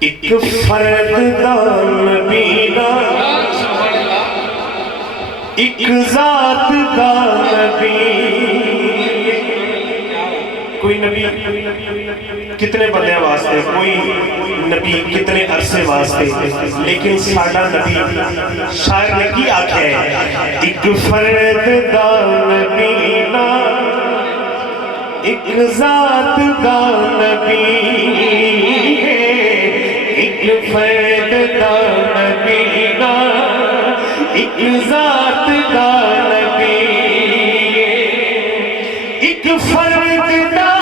ایک فرد دا نبی دا ایک ذات دا نبی. کوئی نبی کتنے بندے واسطے، کوئی نبی کتنے عرصے واسطے، لیکن ساڈا نبی شاعر نے کی آکھیا ہے ایک فرد دا نبی دا ایک ذات دا نبی ہے. ایک فرد دا نبی دا ایک ذات دا نبی ہے. ایک فرد دا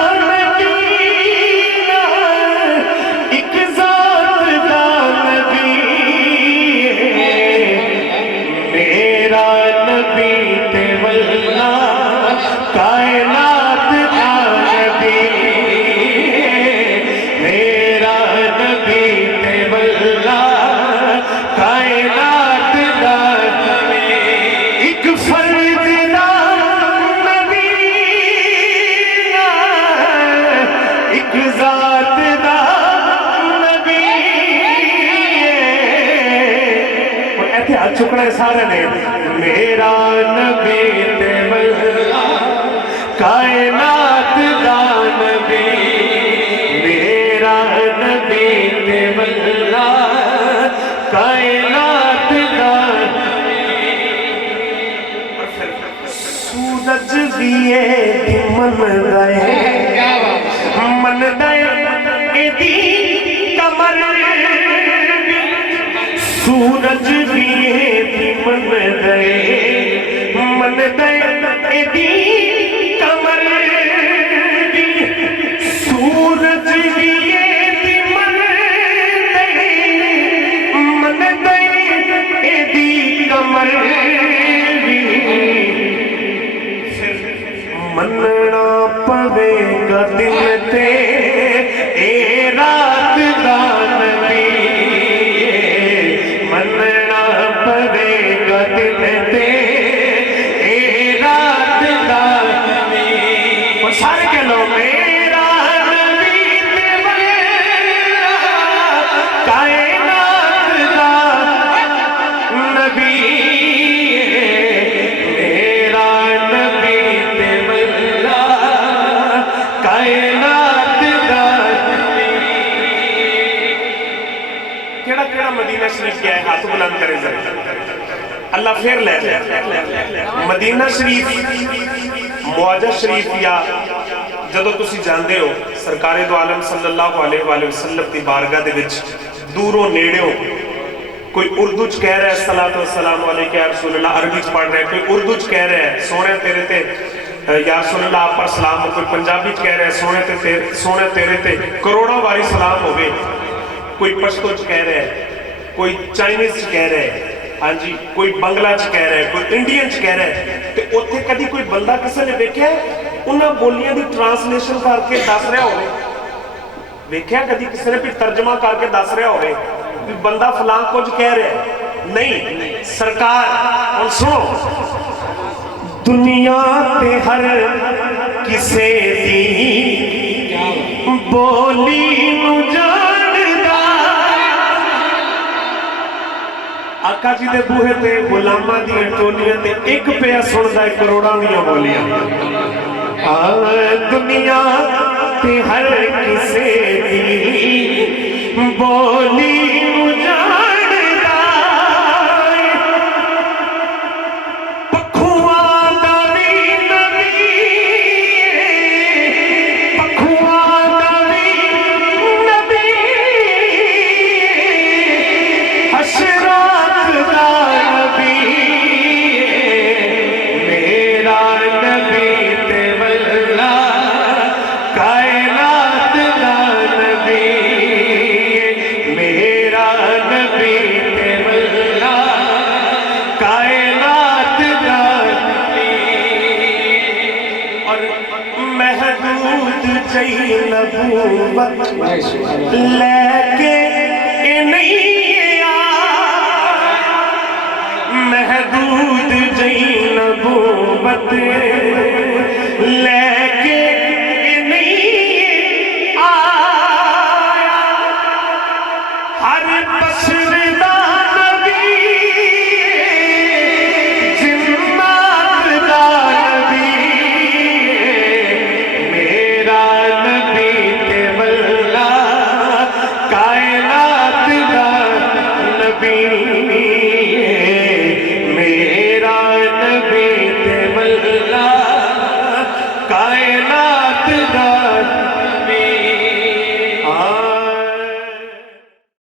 چکڑے سارے نے میرا نبی تے واللہ کائنات دا نبی. میرا نبی تے واللہ کائنات دا نبی. سورج دیئے دی من دائے دی کمر. سورج دیئے دی من دائے دی کمر دی. سورج دیئے دی من دائے دی کمر دی. مننا پوے گا دل تے اے رات دا نبی. مننا پوے گا دل تے اے رات دا نبی. اور سارے کہہ لو میرا نبی تے واللہ کائنات دا نبی. مدینہ شریف کیا ہے؟ ہاتھ بلند کرے ذرا اللہ پھر لے جائے. مدینہ شریف معاجہ شریف یا جدو تسی جاندے ہو سرکار دو عالم صلی اللہ علیہ وآلہ وسلم دی بارگاہ دے وچ دوروں نیڑے ہو. کوئی اردو چ کہہ رہا ہے الصلاۃ والسلام علیکہ یا رسول اللہ، عربی چ پڑھ رہا ہے. کوئی اردو چ کہہ رہا ہے سونے تیرے تے یا رسول اللہ آپ پر سلام ہو. کوئی پنجابی چ کہہ رہا ہے سونے تیرے تے کروڑوں باری سلام ہوگے. کوئی پشتو چ کہہ رہا ہے، کوئی چائنیز کہہ رہا ہے، ہاں جی کوئی بنگلہ کہہ رہا ہے، کوئی انڈین کہہ رہا ہے. تو اوتھے کدی کوئی بندہ کسے نے دیکھا ہے انہاں بولیاں دی ٹرانسلیشن کر کے دس رہا ہوئے؟ دیکھا کدی کسی نے بھی ترجمہ کر کے دس رہا ہوئے کہ بندہ فلاں کچھ کہہ رہا ہے؟ نہیں. سرکار اور سنو دنیا تے ہر کسے دی بولی نو جاندا. آقا جی دے بوہے تے غلاماں دی ٹولیاں تے ایک پیا سندا ہے کروڑاں دیاں بولیاں. دنیا تے ہر کسے دی بولی نو جاندا. پکھواں دا وی نبی، پکھواں دا وی نبی، حشرات دا نبی. میرا نبی تے واللہ کائنات دا نبی. میرا نبی تے واللہ کائنات دا نبی. اور محدود جئی نبوت لے کے نہیں آیا. محدود جئی نبوت لے